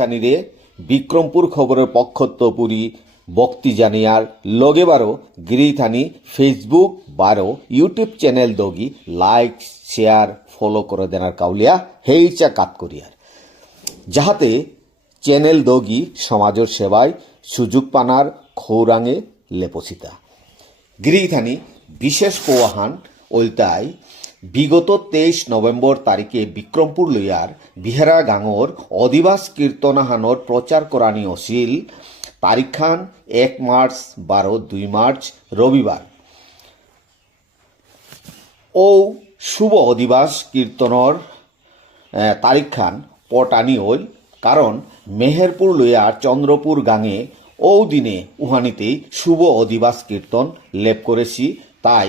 গিরিথানিরে বিক্রমপুর খবরের পক্ষত্বপুরী বক্তি জানিয়ার লগে বারো গিরিথানি ফেসবুক বারো ইউটিউব চ্যানেল দগি লাইক শেয়ার ফলো করে দেনার কাউলিয়া হেইচা কাত করিয়ার যাহাতে চ্যানেল দগি সমাজের সেবায় সুযোগ পানার খৌরাঙে লেপসিতা গিরিথানি বিশেষ পোয়াহান ওলতাই বিগত 23 নভেম্বর তারিখে বিক্রমপুর লইয়ার বিহেরা গাঙর অদিবাস কীর্তনাহানর প্রচার করানি অশিল তারিখ খান 1 মার্চ 2 মার্চ রবিবার ও শুভ অদিবাস কীর্তনর তারিখ খান পটানি ওল কারণ মেহেরপুর লইয়ার চন্দ্রপুর গাঙে ও দিনে উহানিতে শুভ অদিবাস কীর্তন লেপ করেছি তাই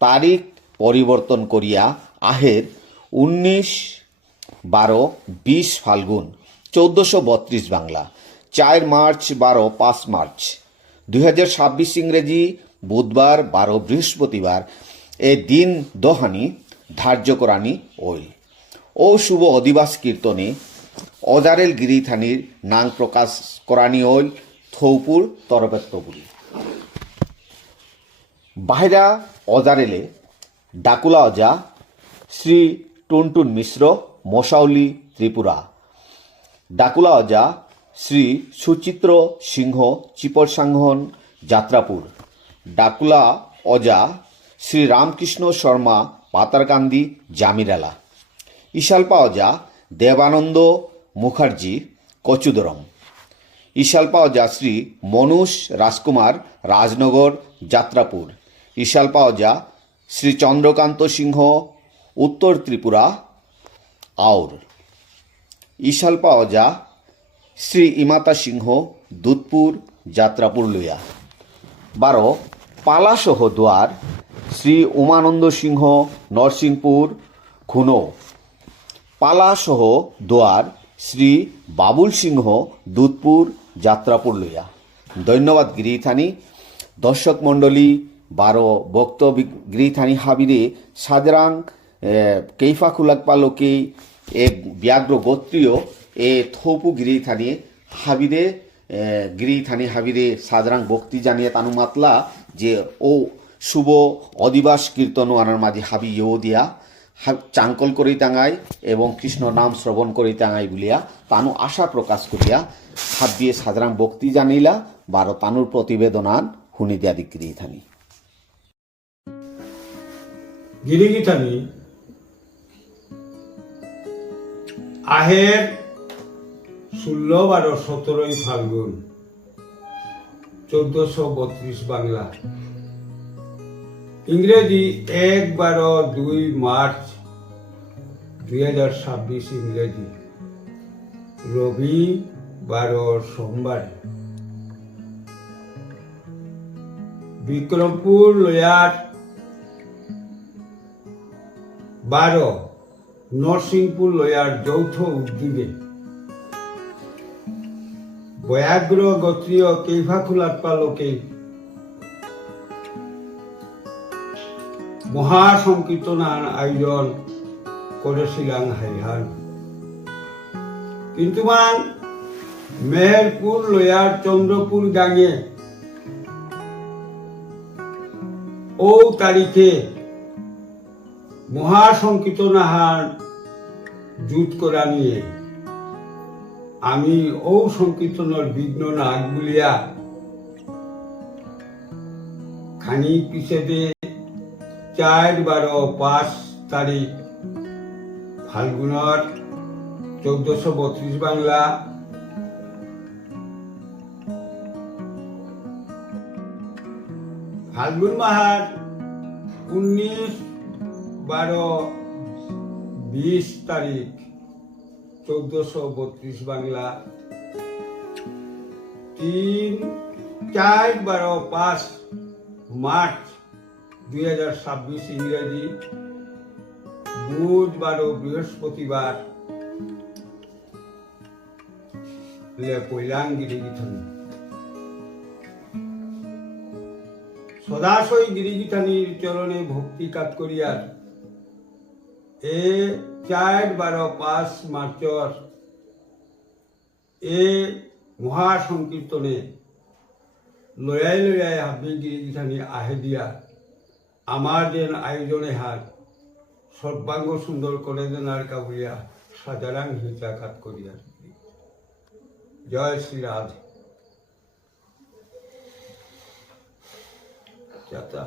তারিখ পরিবর্তন করিয়া আহের 19/12/20 ফাল্গুন 1432 বাংলা 4 মার্চ 5 মার্চ 2026 ইংরেজি বুধবার 12 বৃহস্পতিবার এ দিন দহানি ধার্য করানি ওই ও শুভ অদিবাস কীর্তনে অজারেল গিরিথানির নাং প্রকাশ করানি ওই থৌপুর তরবেত্রপুরী বাহিরা অজারেলে ডাকুলা অজা শ্রী টুনটুন মিশ্র মশাউলি ত্রিপুরা ডাকুলা অজা শ্রী সুচিত্র সিংহ চিপরসাংহন যাত্রাপুর ডাকুলা অজা শ্রী রামকৃষ্ণ শর্মা পাতারকান্দি জামিরালা ইশালপা অজা দেবানন্দ মুখার্জি কচুদরম ইশালপা অজা শ্রী মনুষ রাজকুমার রাজনগর যাত্রাপুর ইশালপা অজা শ্রী চন্দ্রকান্ত সিংহ উত্তর ত্রিপুরা আউর ইশালপা অজা শ্রী ইমাতা সিংহ দুধপুর যাত্রাপুর লইয়া 12 পালাসহ দোয়ার শ্রী উমানন্দ সিংহ নরসিংপুর খুনো পালাসহ দোয়ার শ্রী বাবুল সিংহ দুধপুর যাত্রাপুর লইয়া ধন্যবাদ গিরিথানি দর্শক মণ্ডলী 12 ভক্ত গিরিথানি হাবিরে সাজরাং কেইফা খুলাক পালকে এক ব্যাঘ্র গোত্রীয় এ থৌপু গিরিথানি হাবিরে গিরিথানি হাবিরে সাজরাং ভক্তি জানিয়ে তানু মাতলা যে ও শুভ অদিবাস কীর্তন আনার মাঝে হাবি ইও দিয়া চাঙ্কল করি টাঙাই এবং কৃষ্ণ নাম শ্রবণ করি টাঙাই বলিয়া তানু আশা প্রকাশ করিয়া হাবিয়ে সাজরাং ভক্তি জানিলা 12 তানুর প্রতিবেদনান হুনি দিয়াদি গিরিথানি গিরিগিথানি আহের 16-17 ফাল্গুন 1432 বাংলা ইংরেজি 1-2 মার্চ 2026 ইংরেজি রবিবার সোমবার বিক্রমপুর লয়ার 12 নরসিংপুর লয়ার যৌথ উদ্যোগে বয়াগ্র গোত্রীয় কেইফাখুলাপ্পা লোকে মহাসংকীর্তনার আয়োজন করেছিলাম হাইহান কিন্তু মান মেহেরপুর লয়ার চন্দ্রপুর গাঙে ও তারিখে মহাসংকীর্তনাহার জুট করা নিয়ে আমি ও সংকীর্তনের বিঘ্ন না আগবুলিয়া খানি পিছেদে 4-5 তারিখ ফাল্গুনের 1432 বাংলা ফাল্গুন মাহার 19-12-20 তারিখ 1432 বাংলা 3-4-5 মার্চ 2026 ইংরেজি বুধবার ও বৃহস্পতিবার কল্যাণ গিরিগিথানি সদাশয় গিরিগিথানির চরণে ভক্তি কাজ করিয়ার এ 4-5 মার্চর এ মহাসংকীর্তনে লয়াই লয়াই হাবি গিরিগিঠানি আহে দিয়া আমার যেন আয়োজনে হাত সর্বাঙ্গ সুন্দর করে দেন আর কাবুলিয়া সাজারাং হিতাঘাত করিয়া। জয় শ্রী রাধে। চাচা